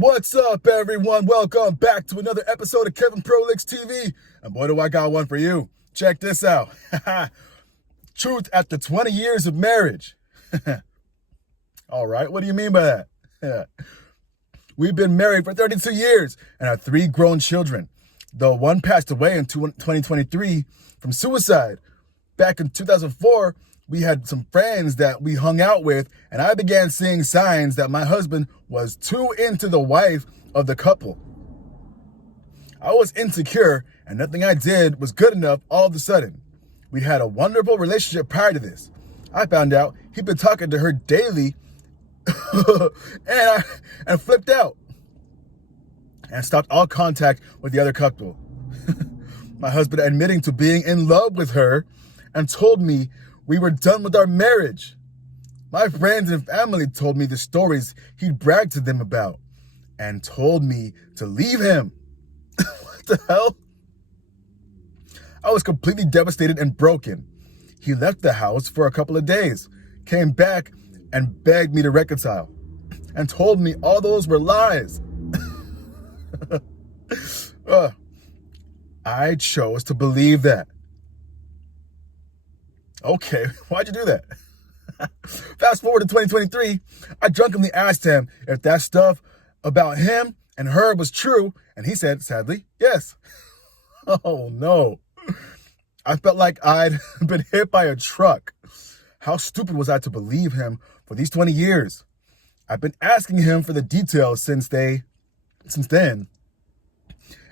What's up, everyone? Welcome back to another episode of Kevin Prolix TV. And boy, do I got one for you. Check this out. Truth after 20 years of marriage. All right, what do you mean by that? We've been married for 32 years and have 3 grown children. Though one passed away in 2023 from suicide. Back in 2004, we had some friends that we hung out with, and I began seeing signs that my husband was too into the wife of the couple. I was insecure, and nothing I did was good enough all of a sudden. We had a wonderful relationship prior to this. I found out he'd been talking to her daily, and flipped out and stopped all contact with the other couple. My husband admitting to being in love with her and told me we were done with our marriage. My friends and family told me the stories he'd bragged to them about and told me to leave him. What the hell? I was completely devastated and broken. He left the house for a couple of days, came back and begged me to reconcile and told me all those were lies. I chose to believe that. Okay, why'd you do that? Fast forward to 2023, I drunkenly asked him if that stuff about him and her was true, and he said, sadly, yes. Oh no. I felt like I'd been hit by a truck. How stupid was I to believe him for these 20 years? I've been asking him for the details since then,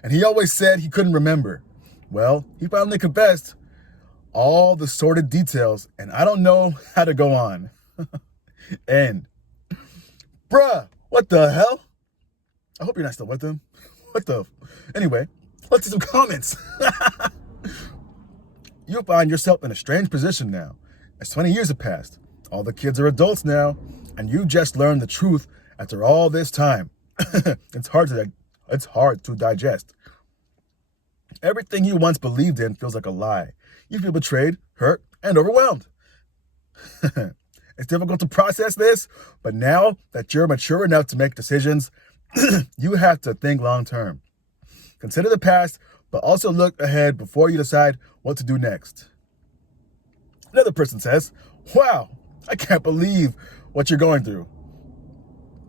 and he always said he couldn't remember. Well, he finally confessed all the sordid details, and I don't know how to go on. And, bruh, what the hell? I hope you're not still with him. Anyway, let's see some comments. You'll find yourself in a strange position now, as 20 years have passed. All the kids are adults now, and you just learned the truth after all this time. It's hard to digest. Everything you once believed in feels like a lie. You feel betrayed, hurt, and overwhelmed. It's difficult to process this, but now that you're mature enough to make decisions, you have to think long term. Consider the past, but also look ahead before you decide what to do next. Another person says, wow, I can't believe what you're going through.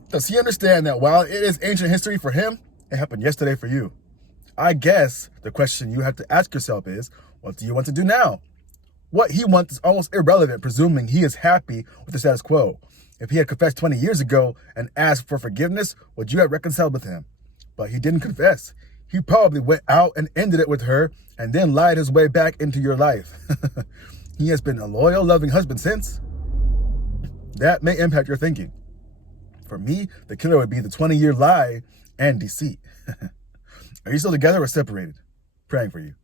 Does he understand that while it is ancient history for him, it happened yesterday for you? I guess the question you have to ask yourself is, what do you want to do now? What he wants is almost irrelevant, presuming he is happy with the status quo. If he had confessed 20 years ago and asked for forgiveness, would you have reconciled with him? But he didn't confess. He probably went out and ended it with her and then lied his way back into your life. He has been a loyal, loving husband since. That may impact your thinking. For me, the killer would be the 20-year lie and deceit. Are you still together or separated? Praying for you.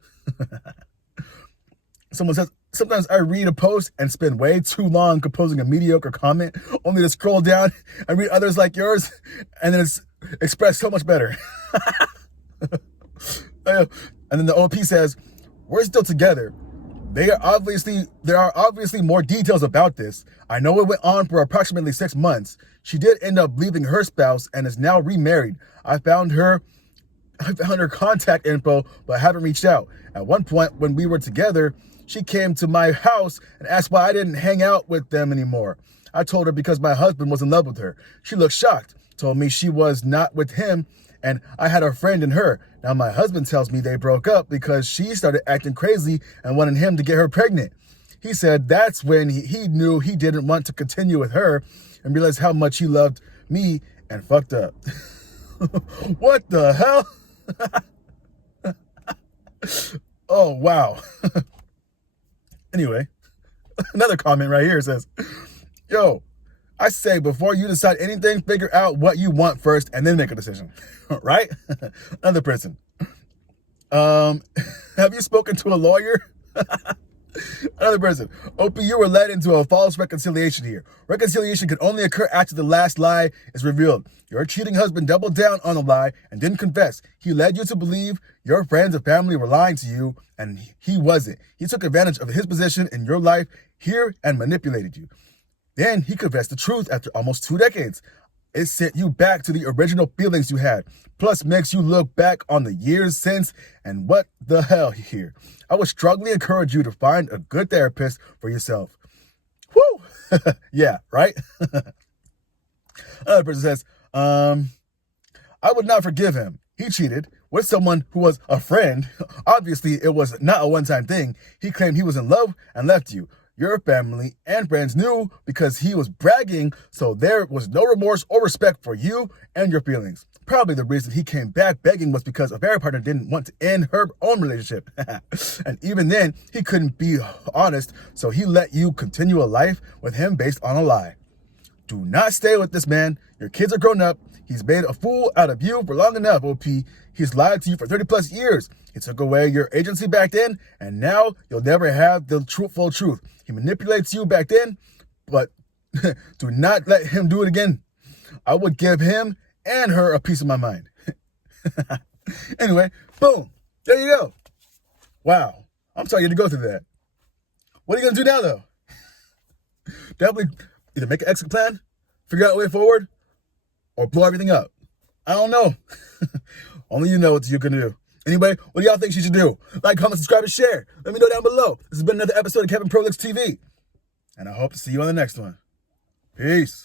Someone says, sometimes I read a post and spend way too long composing a mediocre comment, only to scroll down and read others like yours, and then it's expressed so much better. And then the OP says, we're still together. There are obviously more details about this. I know it went on for approximately 6 months. She did end up leaving her spouse and is now remarried. I found her contact info, but haven't reached out. At one point when we were together, she came to my house and asked why I didn't hang out with them anymore. I told her because my husband was in love with her. She looked shocked, told me she was not with him, and I had a friend in her. Now my husband tells me they broke up because she started acting crazy and wanted him to get her pregnant. He said that's when he knew he didn't want to continue with her and realized how much he loved me and fucked up. What the hell? Oh, wow. Anyway, another comment right here says, yo, I say before you decide anything, figure out what you want first and then make a decision. Right? Another person. Have you spoken to a lawyer? Another person. OP, you were led into a false reconciliation here. Reconciliation can only occur after the last lie is revealed. Your cheating husband doubled down on the lie and didn't confess. He led you to believe your friends and family were lying to you, and he wasn't. He took advantage of his position in your life here and manipulated you. Then he confessed the truth after almost 2 decades. It sent you back to the original feelings you had, plus makes you look back on the years since and what the hell here. I would strongly encourage you to find a good therapist for yourself. Woo! Yeah, right? Another person says, I would not forgive him. He cheated with someone who was a friend. Obviously, it was not a one-time thing. He claimed he was in love and left you. Your family and friends knew because he was bragging, so there was no remorse or respect for you and your feelings. Probably the reason he came back begging was because a married partner didn't want to end her own relationship. And even then, he couldn't be honest, so he let you continue a life with him based on a lie. Do not stay with this man. Your kids are grown up. He's made a fool out of you for long enough, OP. He's lied to you for 30 plus years. He took away your agency back then, and now you'll never have the full truth. He manipulates you back then, but do not let him do it again. I would give him and her a piece of my mind. Anyway, boom. There you go. Wow. I'm sorry you had to go through that. What are you going to do now, though? Definitely either make an exit plan, figure out a way forward, or blow everything up. I don't know. Only you know what you're going to do. Anyway, what do y'all think she should do? Like, comment, subscribe, and share. Let me know down below. This has been another episode of Kevin Prolix TV. And I hope to see you on the next one. Peace.